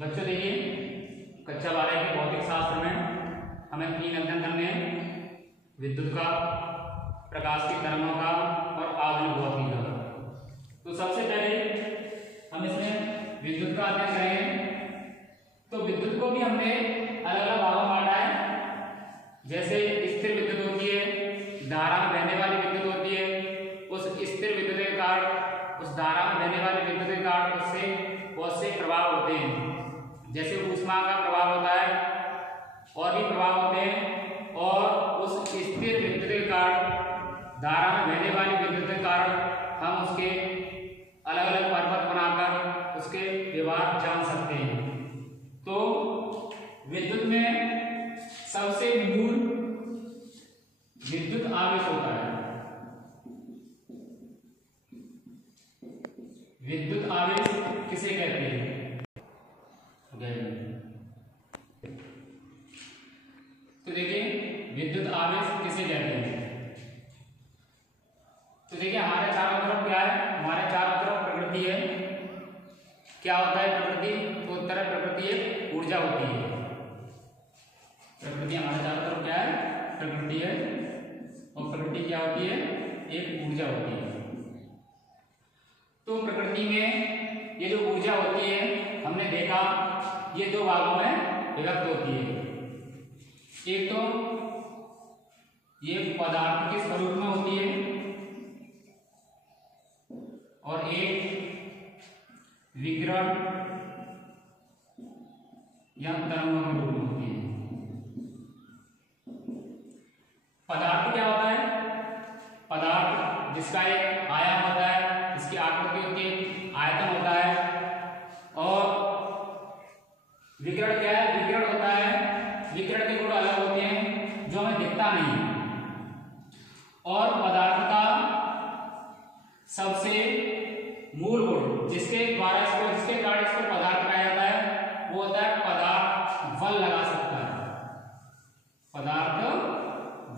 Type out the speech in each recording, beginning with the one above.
बच्चों देखिए, कक्षा 12 के भौतिक शास्त्र में हमें 3 अध्ययन करने हैं। विद्युत का, प्रकाश की तरंगों का और आधुनिक भौतिकी का। तो सबसे पहले हम इसमें विद्युत का अध्ययन करेंगे। तो विद्युत को भी हमने अलग अलग भागों में बांटा है। जैसे स्थिर विद्युत होती है, धारा में बहने वाली विद्युत होती है। उस स्थिर विद्युत के कारण, उस धारा में बहने वाली विद्युत के कारण उससे बहुत से प्रभाव होते हैं। जैसे ऊष्मा का प्रभाव होता है और भी प्रभाव होते हैं। और उस स्थिर विद्युत के कारण, धारा में बहने वाली विद्युत के कारण हम उसके अलग अलग पर्वत बनाकर उसके व्यवहार जान सकते हैं। तो विद्युत में सबसे मूल विद्युत आवेश होता है। विद्युत आवेश किसे कहते हैं? तो देखिए, विद्युत आवेश किसे कहते हैं? तो देखिए, हमारे चारों तरफ क्या है? हमारे चारों तरफ प्रकृति है। क्या होता है प्रकृति? तो उत्तर है, प्रकृति एक ऊर्जा होती है। प्रकृति हमारे चारों तरफ क्या है? प्रकृति है। और प्रकृति क्या होती है? एक ऊर्जा होती है। तो प्रकृति में ये जो ऊर्जा होती है, हमने देखा ये 2 भागों में विभक्त होती है। एक तो ये पदार्थ के स्वरूप में होती है और एक विकिरण या तरंगों के रूप में होती है। पदार्थ क्या होता है? पदार्थ जिसका एक आयाम होता है, जिसकी आकृति होती है, आयतन होता है। और विकिरण क्या है? विकिरण होता है, विकिरण के गुण अलग होते हैं जो हमें दिखता नहीं है। और पदार्थ का सबसे मूल गुण जिसके कारण इसको पदार्थ कहा जाता है, वो होता है पदार्थ बल लगा सकता है। पदार्थ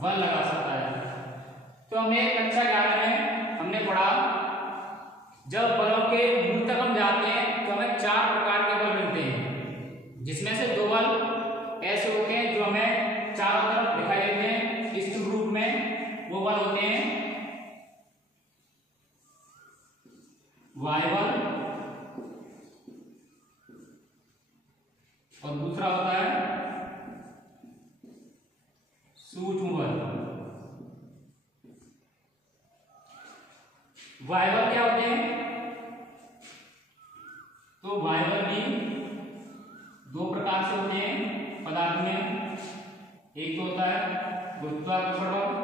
बल लगा सकता है। तो हमने कक्षा 11 में हमने पढ़ा, जब बलों के मूल तक हम जाते हैं तो हमें 4 प्रकार के बल मिलते हैं, जिसमें से 2 बल ऐसे होते हैं जो हमें चारों तरफ दिखाई देते हैं इस रूप में। वो बल होते हैं वायु बल और दूसरा होता है सूक्ष्म बल। वायु बल क्या होते हैं? तो वायु बल भी 2 प्रकार से होते हैं पदार्थ में। एक तो होता है गुरुत्वाकर्षण बल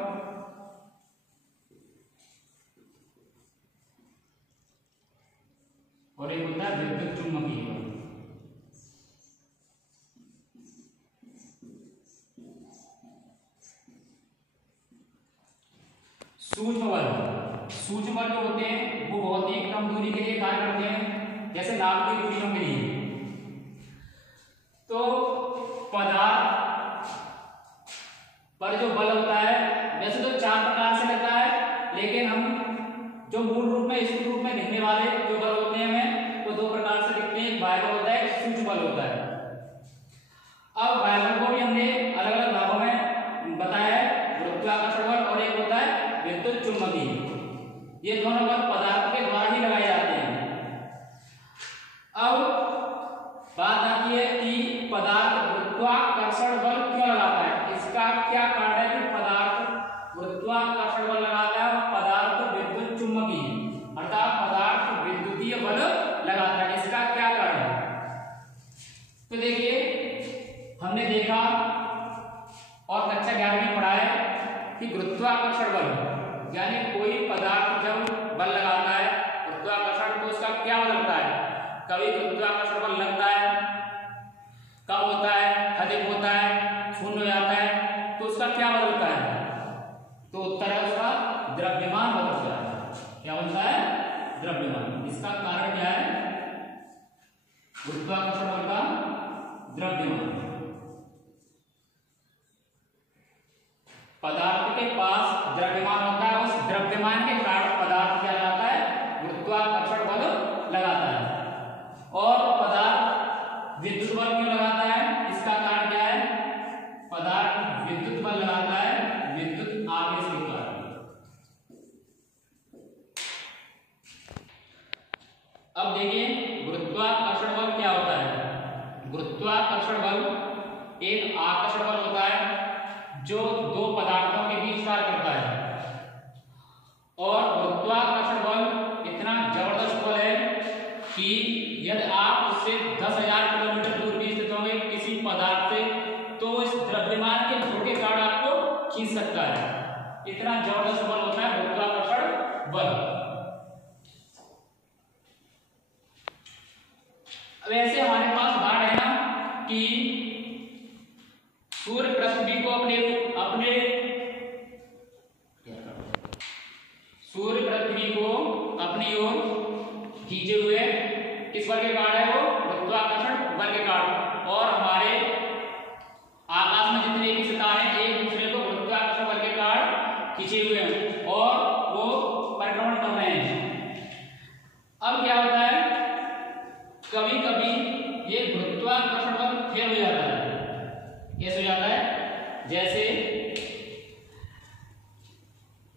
और एक होता है विद्युत चुम्बकीय बल। सूक्ष्म बल जो होते हैं वो बहुत ही कम दूरी के लिए कार्य करते हैं, जैसे नाप की दूरियों के लिए। तो पदार्थ पर जो बल होता है वैसे तो 4 प्रकार से लगता है, लेकिन हम जो मूल रूप में स्थूल रूप में दिखने वाले जो बल होते हैं हमें वो 2 प्रकार से दिखते हैं। एक वायु बल होता है, एक सूक्ष्म बल होता है। अब वायु बल को भी हमने अलग अलग भागों में बताया है, गुरुत्वाकर्षण बल और एक होता है विद्युत चुम्बकीय। ये दोनों बल पदार्थ के द्वारा ही लगाए जाते हैं। अब बात आती है कि पदार्थ गुरुत्वाकर्षण बल क्यों लगाता है? इसका क्या कारण है कि पदार्थ गुरुत्वाकर्षण बल लगाता है? पदार्थ विद्युत चुम्बकीय अर्थात पदार्थ विद्युतीय बल लगाता है। इसका क्या कारण है? तो देखिए, हमने देखा और कक्षा 11 में पढ़ा है कि गुरुत्वाकर्षण बल यानी कोई पदार्थ जब बल लगाता है गुरुत्वाकर्षण, तो उसका क्या बल लगता है? कभी गुरुत्वाकर्षण बल लगता है, कम होता है, अधिक होता है, शून्य हो जाता है, तो उसका क्या बल होता है? तो उत्तर है उसका द्रव्यमान बल होता है। क्या होता है? द्रव्यमान। इसका कारण क्या है? गुरुत्वाकर्षण बल का द्रव्यमान। पदार्थ के पास द्रव्यमान होता है, उस द्रव्यमान के कारण पदार्थ क्या लगाता है? गुरुत्वाकर्षण बल लगाता है। और पदार्थ अब देखिए गुरुत्वाकर्षण बल क्या होता है। गुरुत्वाकर्षण बल एक आकर्षण बल होता है जो दो पदार्थों के बीच कार्य करता है। और गुरुत्वाकर्षण बल इतना जबरदस्त बल है कि यदि आप उससे 10,000 किलोमीटर दूर भी स्थित होंगे किसी पदार्थ से, तो इस द्रव्यमान के छोटे कण आपको खींच सकता है। इतना जबरदस्त बल होता है गुरुत्वाकर्षण बल। वैसे हमारे पास उदाहरण है ना कि सूर्य पृथ्वी को अपने सूर्य पृथ्वी को अपनी ओर खींचे हुए किस बल के कारण है? वो गुरुत्वाकर्षण बल के कारण। और हमारे आकाश में जितने भी सितारे हैं एक दूसरे को गुरुत्वाकर्षण बल के कारण खींचे हुए हैं और वो परिक्रमण कर रहे हैं। अब क्या होता है, कभी कभी ये गुरुत्वाकर्षण बल फेल हो जाता है। कैसे हो जाता है? जैसे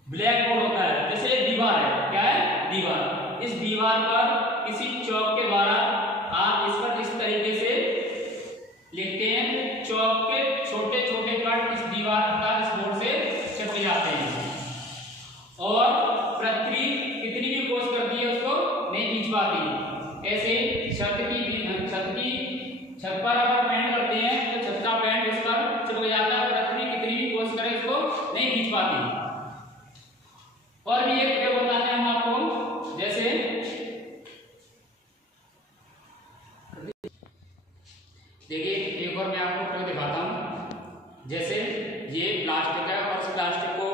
ब्लैक बोर्ड होता है, जैसे एक दीवार है। क्या है? दीवार। इस दीवार पर किसी चौक के द्वारा आप इस पर इस तरीके से लिखते हैं, चौक के छोटे छोटे कण इस दीवार अर्थात इस बोर्ड से चिपक जाते हैं और पृथ्वी कितनी भी कोशिश करती है उसको नहीं खींच पाती। ऐसे छत पर अगर पेंट करते हैं तो छत का पेंट इस पर चिपक जाता है, पृथ्वी कितनी भी कोशिश करे इसको नहीं खींच पाती। और भी एक प्रयोग बताते हैं हम आपको, जैसे देखिए एक और मैं आपको प्रयोग दिखाता हूं। जैसे ये प्लास्टिक है और इस प्लास्टिक को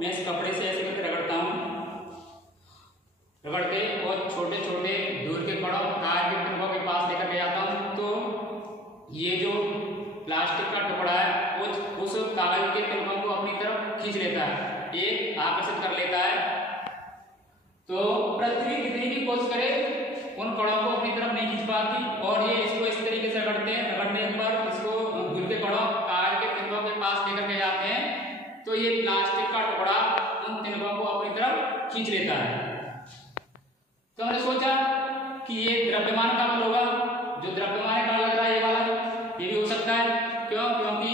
मैं इस कपड़े से ऐसे करके रगड़ता हूं, रगड़ते और छोटे छोटे दूर के कणों कार के तिनकों के पास लेकर के जाता हूं, तो ये जो प्लास्टिक का टुकड़ा है वो उस कागज के तिनकों को अपनी तरफ खींच लेता है, एक आकर्षित कर लेता है। तो पृथ्वी कितनी भी कोशिश करे उन कणों को अपनी तरफ नहीं खींच पाती और ये इसको इस तरीके से रगड़ते हैं। रगड़ने पर इसको दूर के कणों कागज के तिनकों के पास लेकर के जाते हैं, तो ये प्लास्टिक का टुकड़ा उन तिनकों को अपनी तरफ खींच लेता है। तो हमने सोचा कि ये द्रव्यमान का बल होगा, जो द्रव्यमान का लग रहा है ये वाला, ये भी हो सकता है। क्यों? क्योंकि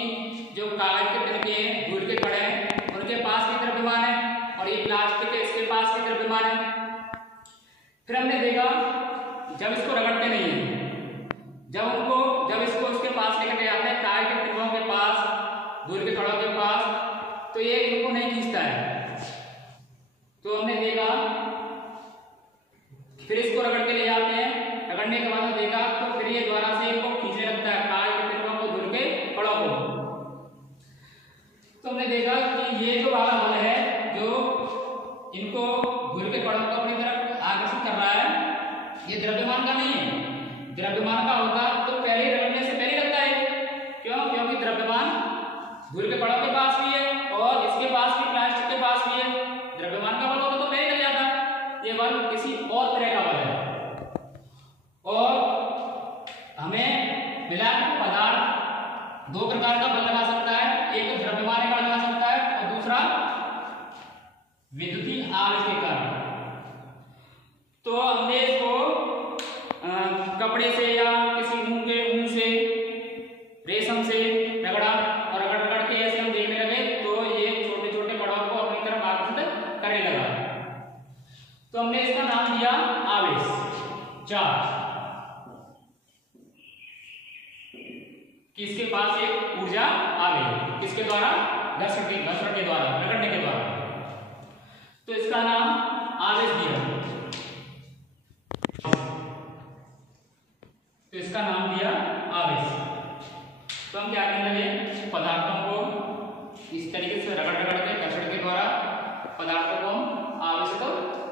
जो कागज के तिनके हैं, धूल के कण हैं, उनके पास भी द्रव्यमान है और ये प्लास्टिक है इसके पास भी द्रव्यमान है। फिर हमने देखा जब इसको रगड़ते नहीं है, जब इसको उसके पास लेकर के जाते हैं कागज के तिनकों के पास, धूल के कणों के पास, तो ये इनको नहीं खींचता है। तो हमने देखा फिर इसको रगड़ के ले जाते हैं, रगड़ने के बाद देखा तो फिर ये द्वारा से इनको खींचने लगता है कागज के तिनकों को, धूल के कणों को। तो हमने देखा कि ये जो वाला बल है जो इनको धूल के कणों को अपनी तरफ आकर्षित कर रहा है, ये द्रव्यमान का नहीं है। द्रव्यमान का होता तो पहले रगड़ने से पहले लगता है। क्यों? क्योंकि द्रव्यमान धूल के कणों के पास भी है और इसके पास भी, प्लास्टिक के पास भी है। द्रव्यमान का बल होता तो पहले लग जाता। ये बल किसी और तरह का बल है और हमें मिलाकर पदार्थ दो प्रकार का बल लगा सकता है, एक तो द्रव्यमान का लगा सकता है और दूसरा विद्युतीय आवेश के कारण। तो हमने इसको कपड़े से या किसी ऊन के ऊन से, रेशम से रगड़ा और रगड़ के ऐसे हम देखने लगे तो ये छोटे छोटे कणों को अपनी तरफ आकर्षित करने लगा। तो हमने इसका नाम दिया आवेश, चार्ज, कि इसके पास एक ऊर्जा आ गई, किसके द्वारा? घर्षण के द्वारा, रगड़ने के द्वारा। तो इसका नाम आवेश दिया। तो इसका नाम दिया आवेश। तो हम क्या करने लगे, पदार्थों को इस तरीके से रगड़ के घर्षण के द्वारा पदार्थों को हम आवेशित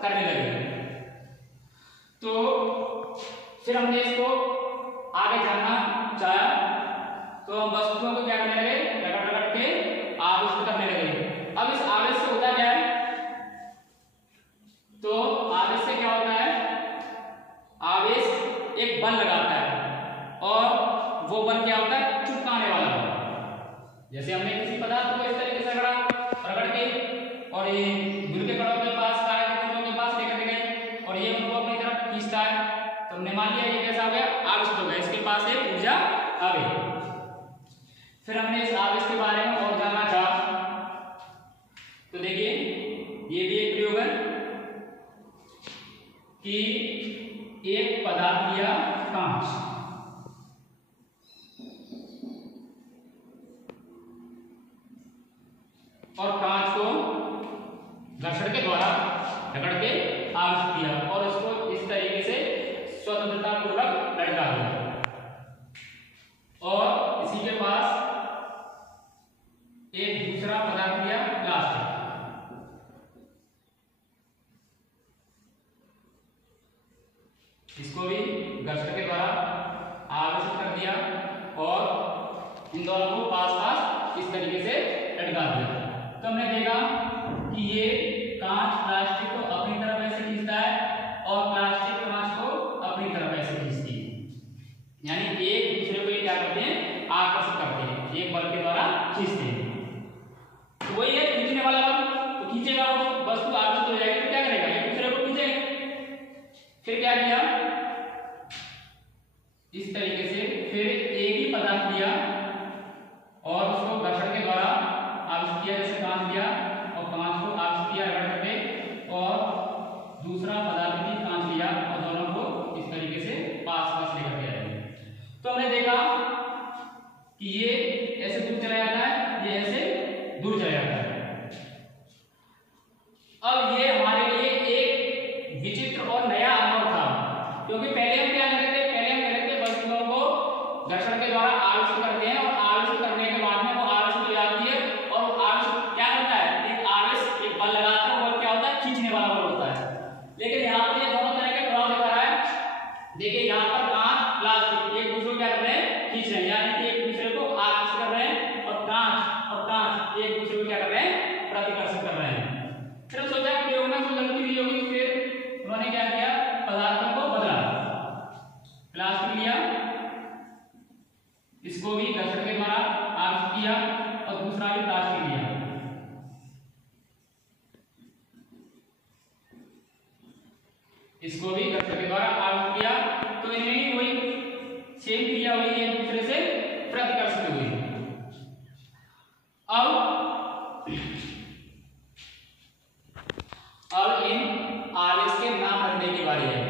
करने लगे। तो फिर हमने इसको आगे जानना चाहा, तो हम वस्तुओं को क्या करने लगे, रगड़ के आवेशित करने लगे। अब इस आवेश से होता क्या है, तो आवेश से क्या होता है, आवेश एक बल लगाता है और वो बल क्या होता है, चिपकाने वाला बल। जैसे हमने किसी पदार्थ को इस तरीके से रगड़ के और ये धूल के कणों के पास, कागज के तिनकों के पास लेकर गए और ये उनको अपनी तरफ खींचता है, हमने मान लिया ये कैसा हो गया, आवेशित हो गया, इसके पास एक ऊर्जा आ गई। फिर हमने इस आवेश के बारे में और जानना चाहा, तो देखिए ये भी एक प्रयोग है कि एक पदार्थ लिया कांच, और कांच को घर्षण के द्वारा रगड़ के आवेशित किया और उसको इस तरीके से स्वतंत्रता पूर्वक लटका दिया, और इसी के पास एक दूसरा पदार्थ लिया प्लास्टिक, इसको भी घर्षण के द्वारा आवेशित कर दिया और इन दोनों को पास पास इस तरीके से लटका दिया। तो हमने देखा कि ये कांच प्लास्टिक को अपनी तरफ ऐसे खींचता है और प्लास्टिक कांच को अपनी तरफ ऐसे खींचती है, यानी एक दूसरे को क्या करते हैं, आकर्षित करते हैं, एक बल के द्वारा खींचते हैं। तो वही है खींचने वाला बल, तो खींचेगा वो वस्तु आकर्षित हो जाएगी, तो क्या करेगा, एक दूसरे को खींचेगा। फिर क्या किया, इस तरीके से फिर एक ही पदार्थ लिया और उसको घर्षण के द्वारा आवेशित किया, जैसे कांच लिया और कांच को आवेशित किया रगड़ करके, और दूसरा पदार्थ भी कांच लिया और दोनों को इस तरीके से पास पास लेकर के आए। तो हमने देखा कि ये ऐसे दूर चला जाता है, ये ऐसे दूर चला जाता है। अब ये हमारे लिए एक विचित्र और नया अनुभव था, क्योंकि पहले हम क्या करते थे, पहले हम कहते थे वस्तुओं को घर्षण के द्वारा आवेशित करते हैं और आवेशित करने के बाद में वो आवेशित हो जाती है, और वो आवेश क्या करता है, एक आवेश एक बल लगाता है, वो क्या होता है, खींचने वाला बल होता है। लेकिन यहाँ पर ये दोनों तरह के प्रभाव दिखा रहा है। देखिए यहाँ पर कांच प्लास्टिक एक दूसरे को क्या कर रहे हैं, खींच रहे हैं, यानी कि एक दूसरे को आकर्षित कर रहे हैं, और कांच एक दूसरे को क्या कर रहे हैं, प्रतिकर्षित कर रहे हैं। फिर हम सोचा प्रयोग में कोई गलती नहीं होगी, फिर उन्होंने क्या किया, पदार्थों को बदला, प्लास्टिक लिया, इसको भी घर्षण के द्वारा आवेशित किया और दूसरा भी प्लास्टिक लिया, इसको भी घर्षण के द्वारा आवेशित किया, तो इनमें भी वही सेम क्रिया हुई, एक दूसरे से प्रतिकर्षित हुई। अब इन आवेश के नाम रखने की बारी है।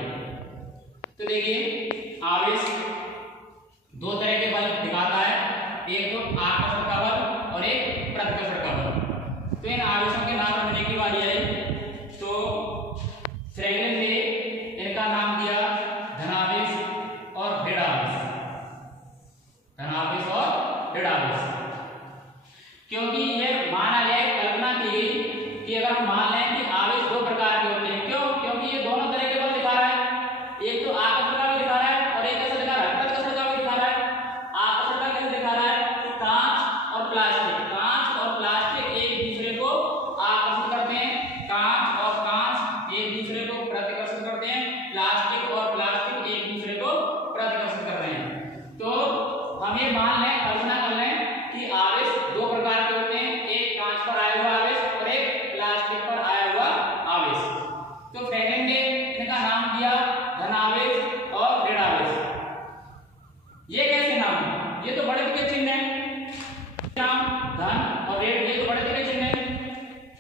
तो देखिए आवेश दो तरह के बल दिखाता है, एक तो आकर्षण का बल और एक प्रतिकर्षण का बल। तो इन आवेशों के नाम रखने की बारी है। तो फ्रैंकलिन ने इनका नाम दिया धनावेश और ऋणावेश, धनावेश और ऋणावेश, क्योंकि यह माना गया, कल्पना की गई कि अगर हम मान लें कि आवेश दो प्रकार के होते हैं, क्यों, क्योंकि ये दोनों तरह के बल दिखा रहा है, एक तो आकर्षण का भी दिखा रहा है और एक कैसे दिखा रहा है, प्रतिकर्षण का भी दिखा रहा है। आकर्षण का कैसे दिखा रहा है कि कांच और प्लास्टिक एक दूसरे को आकर्षित करते हैं, कांच और कांच एक दूसरे को प्रतिकर्षित करते हैं, प्लास्टिक और प्लास्टिक एक दूसरे को प्रतिकर्षित कर रहे हैं। तो हम ये मान लें, कल्पना कर लें कि आवेश दो प्रकार के होते हैं, एक कांच पर आया हुआ आवेश और एक प्लास्टिक पर आया हुआ आवेश। तो फ्रैंकलिन ने इनका नाम दिया धनावेश और ऋणावेश। ये कैसे नाम, ये तो बड़े दिग्गज चिन्ह है, नाम धन और ऋण, ये तो बड़े दिग्गज चिन्ह है।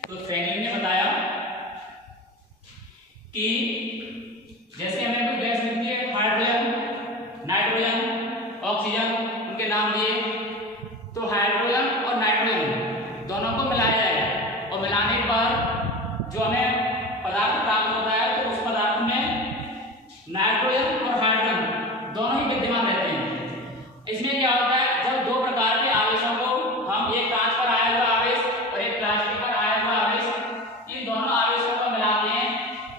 तो फ्रैंकलिन ने बताया कि जैसे हमें कोई गैस मिलती है, हाइड्रोजन, नाइट्रोजन, ऑक्सीजन, उनके नाम दिए, तो हाइड्रोजन और नाइट्रोजन दोनों को मिलाया जाएगा और मिलाने पर जो हमें पदार्थ प्राप्त होता है, तो उस पदार्थ में नाइट्रोजन और हाइड्रोजन दोनों ही विद्यमान रहते हैं। इसमें क्या होता है, जब दो प्रकार के आवेशों को हम, एक कांच पर आया हुआ आवेश और एक प्लास्टिक पर आया हुआ आवेश, इन दोनों आवेशों को मिलाते हैं,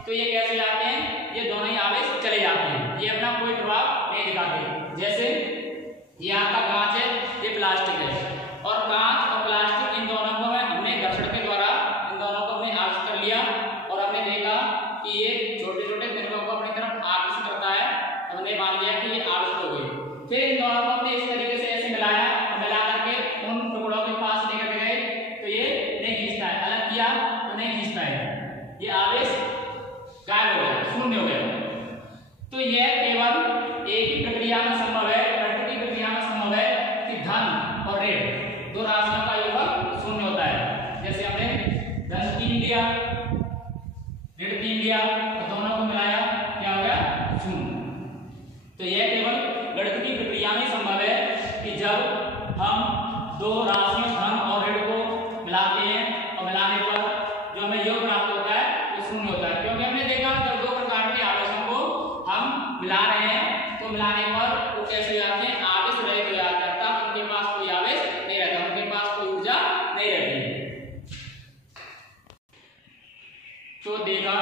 तो ये कैसे जाते हैं, ये दोनों ही आवेश चले जाते हैं, ये अपना कोई प्रभाव नहीं दिखाते। जैसे ये आपका कांच है, ये प्लास्टिक है, और कांच और प्लास्टिक इन दोनों को हमने घर्षण के द्वारा इन दोनों को हमने आकर्षित कर लिया और हमने देखा कि ये छोटे छोटे द्रव्यों को अपनी तरफ आकर्षित करता है, हमने मान लिया कि ये आकर्षित हो गई। फिर इन दोनों को हमने इस तरीके से ऐसे मिलाया और मिला करके उन टुकड़ों के पास लेकर गए, तो ये नहीं खींचता है, अलग किया तो नहीं खींचता है, ये आवेश गायब हो गया, शून्य हो गया। तो यह केवल एक ही प्रक्रिया में संभव है, गणित की प्रक्रिया में संभव है कि धन और ऋण दो राशियों का योगफल शून्य होता है। जैसे हमने धन 3 लिया, ऋण 3 लिया, तो दोनों को मिलाया, क्या हो गया? शून्य। तो यह केवल गणित की प्रक्रिया में संभव है कि जब हम दो राशियों धन और ऋण को मिलाते हैं और मिलाने पर जो हमें योग प्राप्त होता है वो शून्य होता है। क्योंकि हमने देखा जब दो प्रकार के आवेशों को हम मिला रहे हैं तो मिलाने पर वो कैसे हो जाते हैं? आवेश रहित हो जाते हैं, अर्थात उनके पास कोई आवेश नहीं रहता, उनके पास कोई ऊर्जा नहीं रहती है। तो देखा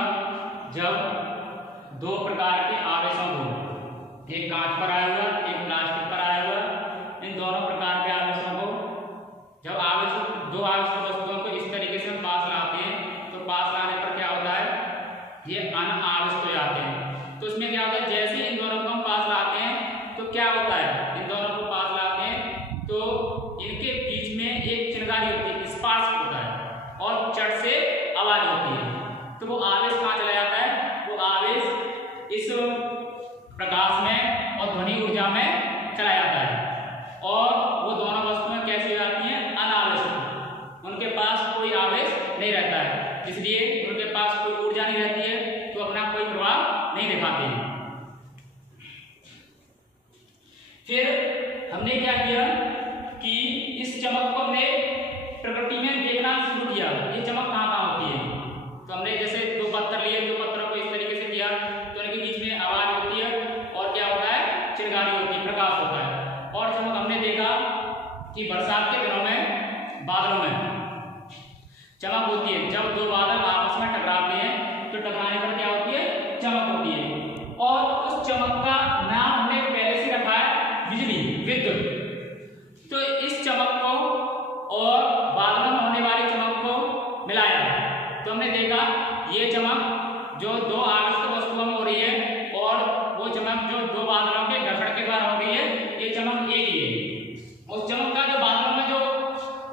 जब दो प्रकार के आवेशों को, एक कांच पर आया हुआ, एक प्लास्टिक पर आया हुआ, इन दोनों प्रकार के आवेशों को जब दो आवेश वस्तुओं को इस तरीके से हम पास लाते हैं तो पास लाने पर क्या होता है? ये अनावेशित हो जाते हैं। तो इसमें क्या होता है? जैसे ही इन दोनों को हम पास लाते हैं तो क्या होता है? इन दोनों को पास लाते हैं तो इनके बीच में एक चिंगारी होती है, स्पार्क होता है और चट से आवाज होती है। तो वो आवेश कहाँ चला जाता है? वो आवेश इस प्रकाश में और ध्वनि ऊर्जा में चला जाता है और वो दोनों वस्तुएं कैसी हो जाती हैं? अनावेशित। उनके पास कोई आवेश नहीं रहता है, इसलिए उनके पास कोई ऊर्जा नहीं रहती है, तो अपना कोई प्रभाव नहीं दिखाते हैं। फिर हमने क्या किया कि इस चमक को हमने प्रकृति में देखना शुरू किया, ये चमक कहाँ कहाँ होती है। तो हमने जैसे दो पत्थर लिए, दो पत्थरों को इस तरीके से किया तो उनके बीच में आवाज होती है और क्या होता है? चिंगारी होती है, प्रकाश होता है। और चमक हमने देखा कि बरसात के दिनों में बादलों में चमक होती है। जब दो बादल आपस में टकराते हैं तो टकराने पर क्या होती है? चमक होती है। और उस चमक का नाम हमने पहले से रखा है बिजली, विद्युत। तो इस चमक को और बादलों में होने वाली चमक को मिलाया तो हमने देखा ये चमक जो दो आवेशित वस्तुओं में हो रही है और वो चमक जो दो बादलों के घर्षण के द्वारा हो रही है, ये चमक एक ही है। उस चमक का जो बादलों में जो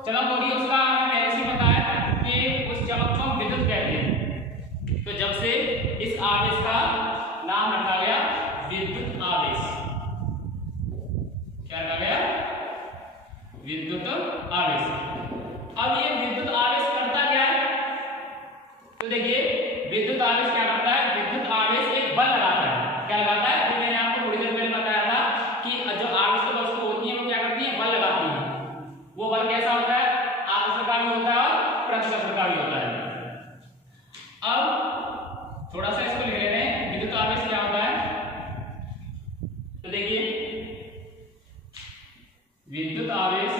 चमक हो रही है उसका हमें पहले से पता है कि उस चमक को हम विद्युत कहते हैं। तो जब से इस आवेश का नाम रखा गया विद्युत आवेश। क्या रखा गया? विद्युत आवेश। अब ये विद्युत आवेश करता क्या है? तो देखिए विद्युत आवेश क्या करता है? विद्युत आवेश एक बल लगाता है। क्या लगाता है? तो मैंने आपको थोड़ी देर पहले बताया था कि जो आवेशित वस्तु होती है वो क्या करती है? बल लगाती है। वो बल कैसा होता है? आकर्षण का भी होता है और प्रतिकर्षण का भी होता है। अब थोड़ा सा इसको लिख लेते हैं, विद्युत आवेश क्या होता है। तो देखिए विद्युत आवेश